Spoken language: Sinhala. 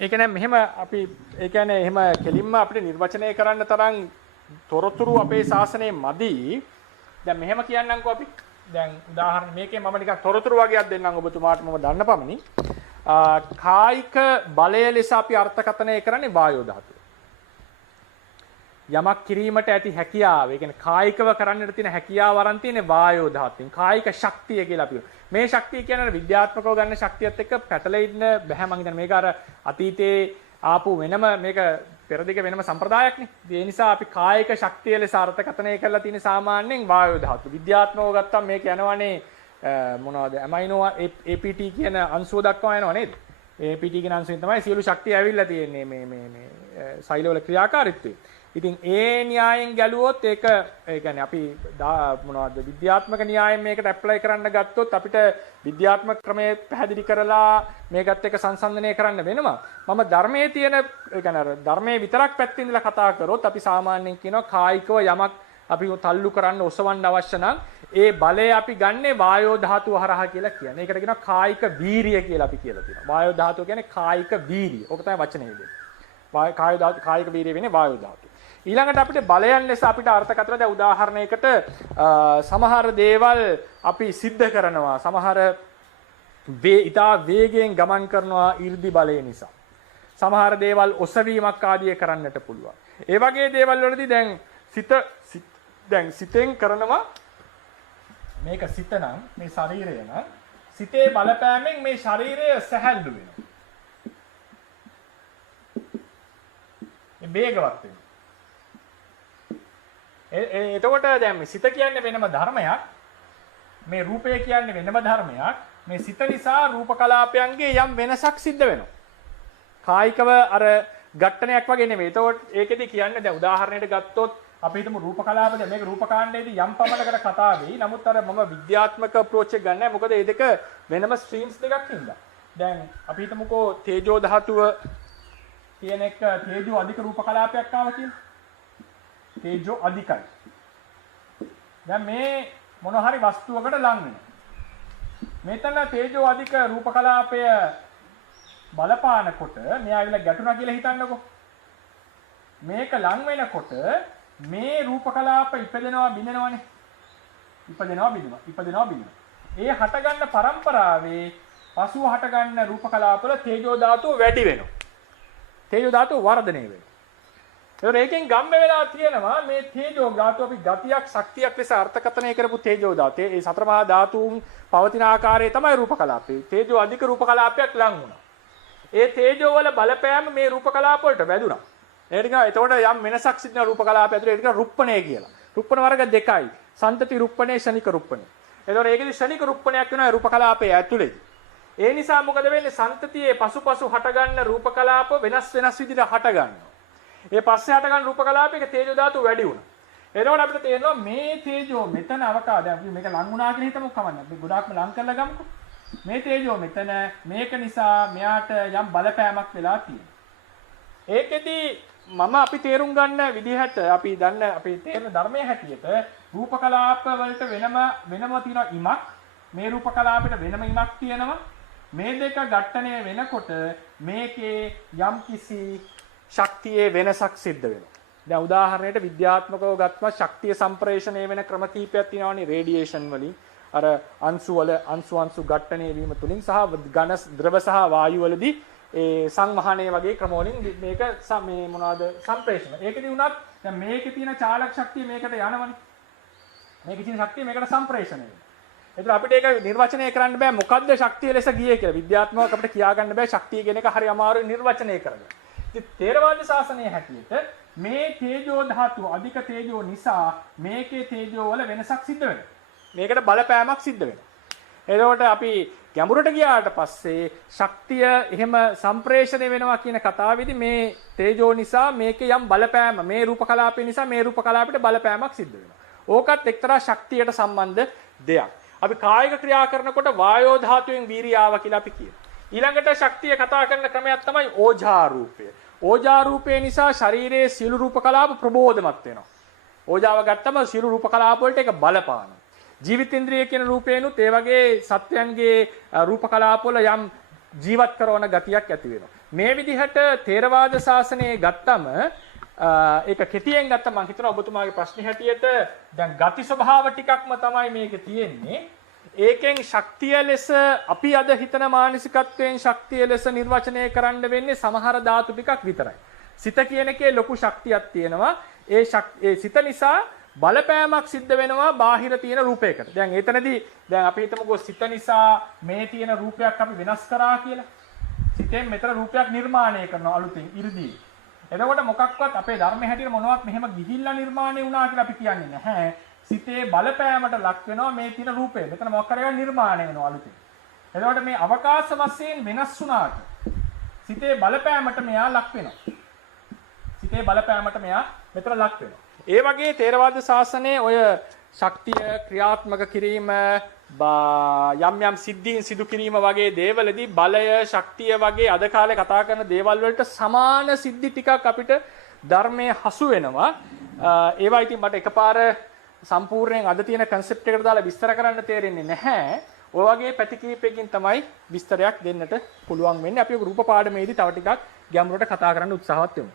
ඒ කියන්නේ මෙහෙම අපි ඒ කියන්නේ එහෙම කෙලින්ම අපිට නිර්වචනය කරන්න තරම් තොරතුරු අපේ ශාසනයේ මදි. දැන් මෙහෙම කියන්නම්කෝ අපි. දැන් උදාහරණ මේකේ මම නිකන් තොරතුරු වගේක් දෙන්නම් ඔබතුමාට මම දන්න පමණි. කායික බලය ලෙස අපි අර්ථකථනය කරන්නේ වායෝ ධාතුව. යමක් කිරීමට ඇති හැකියාව, ඒ කියන්නේ කායිකව කරන්නට තියෙන හැකියාව වරන් තියෙන වායෝ ධාතුවෙන්. කායික ශක්තිය කියලා අපි කියනවා. මේ ශක්තිය කියන්නේ විද්‍යාත්මකව ගන්න ශක්තියත් එක්ක පැටලෙන්න බෑ. මං හිතන්නේ මේක අර අතීතයේ ආපු වෙනම මේක පෙරදිග වෙනම සම්ප්‍රදායක්නේ. ඒ නිසා අපි කායික ශක්තිය ලෙස අර්ථකථනය කරලා තියෙන සාමාන්‍යයෙන් වායෝ ධාතුව. විද්‍යාත්මකව ගත්තම මේක යනවනේ මොනවද ඇමයිනෝ APT කියන අංශුව දක්වා යනවා නේද? APT කියන අංශුවෙන් තමයි සියලු ශක්තිය ඇවිල්ලා තියෙන්නේ මේ සෛලවල ක්‍රියාකාරීත්වය. ඉතින් ඒ න්‍යායෙන් ගැලුවොත් ඒක ඒ කියන්නේ අපි මොනවද විද්‍යාත්මක න්‍යායෙන් මේකට ඇප්ලයි කරන්න ගත්තොත් අපිට විද්‍යාත්මක ක්‍රමයේ පැහැදිලි කරලා මේකත් එක්ක සංසන්දනය කරන්න වෙනවා. මම ධර්මයේ තියෙන ඒ කියන්නේ ධර්මයේ විතරක් පැත්තෙන් ඉඳලා කතා කරොත් අපි සාමාන්‍යයෙන් කියනවා කායිකව යමක් අපි තල්ලු කරන්න ඔසවන්න අවශ්‍ය නම් ඒ බලය අපි ගන්නේ වායෝ ධාතුව හරහා කියලා කියන්නේ. ඒකට කියනවා කායික වීරිය කියලා අපි කියලා තියෙනවා. වායෝ ධාතුව කියන්නේ කායික වීරිය. ඕක තමයි වචනේ දෙන්නේ. කායික වීරිය වෙන්නේ වායෝ ධාතුව. ඊළඟට අපිට බලයන් ලෙස අපිට අර්ථකථන දැන් උදාහරණයකට සමහර දේවල් අපි සිද්ධ කරනවා. සමහර ඉතා වේගයෙන් ගමන් කරනවා 이르දි බලය නිසා. සමහර දේවල් ඔසවීමක් ආදිය කරන්නට පුළුවන්. ඒ වගේ දේවල් වලදී දැන් සිතෙන් කරනවා මේක සිත නම් මේ ශරීරය නම් සිතේ බලපෑමෙන් මේ ශරීරය සැහැල්ලු වෙනවා. මේ වේගවත් වෙනවා. එතකොට දැන් මේ සිත කියන්නේ වෙනම ධර්මයක්. මේ රූපය කියන්නේ වෙනම ධර්මයක්. මේ සිත නිසා රූප කලාපයන්ගේ යම් වෙනසක් සිද්ධ වෙනවා. කායිකව අර ඝට්ටනයක් වගේ නෙමෙයි. එතකොට ඒකෙදි කියන්නේ දැන් උදාහරණයකට ගත්තොත් අපි හිතමු රූප කලාපද මේක රූප කාණ්ඩයේදී යම් පමණකට කතා වෙයි. නමුත් අර මම විද්‍යාත්මක අප්‍රෝච් එක ගන්නෑ. මොකද මේ දෙක වෙනම ස්ට්‍රීම්ස් දෙකක් හින්දා. දැන් අපි හිතමුකෝ තේජෝ ධාතුව කියන එක තේජෝ අධික රූප කලාපයක් ආවා කියලා. තේජෝ අධිකයි. දැන් මේ මොන හරි වස්තුවකට ලං වෙනවා. මෙතන තේජෝ අධික රූප කලාපය බලපානකොට මෙයා ඇවිල්ලා ගැටුණා කියලා හිතන්නකෝ. මේක ලං වෙනකොට මේ රූප කලාප ඉපදෙනවා බිඳෙනවානේ. ඉපදෙනවා බිඳෙනවා. ඒ හටගන්න පරම්පරාවේ පසුව හටගන්න රූප කලාප වල තේජෝ ධාතුව වැඩි වෙනවා. තේජෝ ධාතුව වර්ධනය වෙනවා. ඒකෙන් ගම්ම වෙලා තියෙනවා මේ තේජෝ ධාතුව අපි ගතියක් ශක්තියක් ලෙස අර්ථකථනය කරපු තේජෝ ධාතේ ඒ සතර මහා ධාතුන් පවතින ආකාරය තමයි රූප කලාපේ. තේජෝ අධික රූප කලාපයක් ලං වුණා. ඒ තේජෝ වල බලපෑම මේ රූප කලාප වලට වැදුනා. එතකොට යම් වෙනසක් සිද්ධ රූප කලාප ඇතුලේ ඒක රුප්පණය කියලා. රුප්පණ වර්ග දෙකයි. සන්තති රුප්පණේ ශනික රුප්පණේ. එතකොට ඒකෙදි ශනික රුප්පණයක් වෙනවා රූප කලාපයේ ඇතුලේ. ඒ නිසා මොකද වෙන්නේ සන්තතියේ පසුපසු හටගන්න රූප කලාප වෙනස් විදිහට හටගන්නවා. ඒ පස්සේ හටගන්න රූප කලාපයක තේජෝ ධාතුව වැඩි වුණා. එතකොට අපිට තේරෙනවා මේ තේජෝ මෙතන අවකාශ දැන් අපි මේක ලං වුණා කියලා හිතමු කමන්න. අපි ගොඩාක්ම ලං කරලා ගමුකෝ. මේ තේජෝ මෙතන මේක නිසා මෙයාට යම් බලපෑමක් වෙලා තියෙනවා. ඒකෙදි මම අපි තේරුම් ගන්න විදිහට අපි දන්න අපි තේරෙන ධර්මයේ හැටියට රූප කලාප වලට වෙනම තියෙනවා ඉමක්. මේ රූප කලාපෙට වෙනම ඉමක් තියෙනවා. මේ දෙක ඝට්ටණය වෙනකොට මේකේ යම් කිසි ශක්තියේ වෙනසක් සිද්ධ වෙනවා. දැන් උදාහරණයකට විද්‍යාත්මකව ගත්තම ශක්තිය සම්ප්‍රේෂණය වෙන ක්‍රම කීපයක් තියෙනවානේ රේඩියේෂන් වලින්. අර අංශු ඝට්ටණය වීම තුලින් සහ ඝන ද්‍රව සහ වායු වලදී ඒ සංවහණය වගේ ක්‍රම වලින් මේක මේ මොනවද සම්ප්‍රේෂණ. ඒකෙදි උනත් දැන් මේකේ තියෙන චාලක ශක්තිය මේකට යනවනේ. මේකේ තියෙන ශක්තිය මේකට සම්ප්‍රේෂණය වෙනවා. ඒතර අපිට ඒක නිර්වචනය කරන්න බෑ මොකද්ද ශක්තිය ලෙස ගියේ කියලා. විද්‍යාත්මකව අපිට කියා ගන්න බෑ ශක්තිය කියන එක හරි අමාරුයි නිර්වචනය කරගන්න. ඉතින් තේරවාද ශාසනයේ හැටියට මේ තේජෝ ධාතුව අධික තේජෝ නිසා මේකේ තේජෝ වල වෙනසක් සිද්ධ වෙනවා. මේකට බලපෑමක් සිද්ධ වෙනවා. එතකොට අපි ගැඹුරට ගියාට පස්සේ ශක්තිය එහෙම සම්ප්‍රේෂණය වෙනවා කියන කතාවේදී මේ තේජෝ නිසා මේකේ යම් බලපෑම මේ රූප කලාපය නිසා මේ රූප කලාපයට බලපෑමක් සිද්ධ වෙනවා. ඕකත් එක්තරා ශක්තියට සම්බන්ධ දෙයක්. අපි කායික ක්‍රියා කරනකොට වායෝ ධාතුවෙන් වීර්යය ආවා කියලා අපි කියනවා. ඊළඟට ශක්තිය කතා කරන ක්‍රමයක් තමයි ඕජා රූපය. ඕජා රූපය නිසා ශරීරයේ සියලු රූප කලාප ප්‍රබෝධමත් වෙනවා. ඕජාව ගත්තම සියලු රූප කලාප වලට ඒක බලපානවා. ජීවිතේන්ද්‍රිය කියන රූපේනුත් ඒ වගේ සත්‍යයන්ගේ රූප කලාප වල යම් ජීවත් කරන ගතියක් ඇති වෙනවා. මේ විදිහට තේරවාද ශාසනයේ ගත්තම ඒක කෙටියෙන් ගත්ත මම හිතනවා ඔබතුමාගේ ප්‍රශ්නේ හැටියට දැන් ගති ස්වභාව ටිකක්ම තමයි මේකේ තියෙන්නේ. ඒකෙන් ශක්තිය ලෙස අපි අද හිතන මානසිකත්වයෙන් ශක්තිය ලෙස නිර්වචනය කරන්න වෙන්නේ සමහර ධාතු ටිකක් විතරයි. සිත කියන එකේ ලොකු ශක්තියක් තියෙනවා. ඒ සිත නිසා බලපෑමක් සිද්ධ වෙනවා බාහිර තියෙන රූපයකට. දැන් එතනදී දැන් අපි හිතමුකෝ සිත නිසා මේ තියෙන රූපයක් අපි වෙනස් කරා කියලා. සිතෙන් මෙතන රූපයක් නිර්මාණය කරනවා අලුතින් ඉරිදී. එතකොට මොකක්වත් අපේ ධර්මයේ හැටියට මොනවත් මෙහෙම ගිහිල්ලා නිර්මාණය වුණා කියලා අපි කියන්නේ නැහැ. සිතේ බලපෑමට ලක් වෙනවා මේ තියෙන රූපය. මෙතන මොකක් කරගෙන නිර්මාණය වෙනවා අලුතින්. එතකොට මේ අවකාශ වශයෙන් වෙනස් වුණාට සිතේ බලපෑමට මෙයා ලක් වෙනවා. සිතේ බලපෑමට මෙයා මෙතන ලක් වෙනවා. ඒ වගේ තේරවාද ශාසනයේ ඔය ශක්තිය ක්‍රියාත්මක කිරීම යම් යම් සිද්ධීන් සිදු කිරීම වගේ දේවලදී බලය ශක්තිය වගේ අද කාලේ කතා කරන දේවල් වලට සමාන සිද්ධි ටිකක් අපිට ධර්මයේ හසු වෙනවා. ඒවා ඉතින් මට එකපාර සම්පූර්ණයෙන් අද තියෙන concept එකට දාලා විස්තර කරන්න තේරෙන්නේ නැහැ. ඔය වගේ පැති කිහිපයකින් තමයි විස්තරයක් දෙන්නට පුළුවන් වෙන්නේ. අපි රූප පාඩමේදී තව ටිකක් ගැඹුරට කතා කරන්න උත්සාහවත් වෙමු.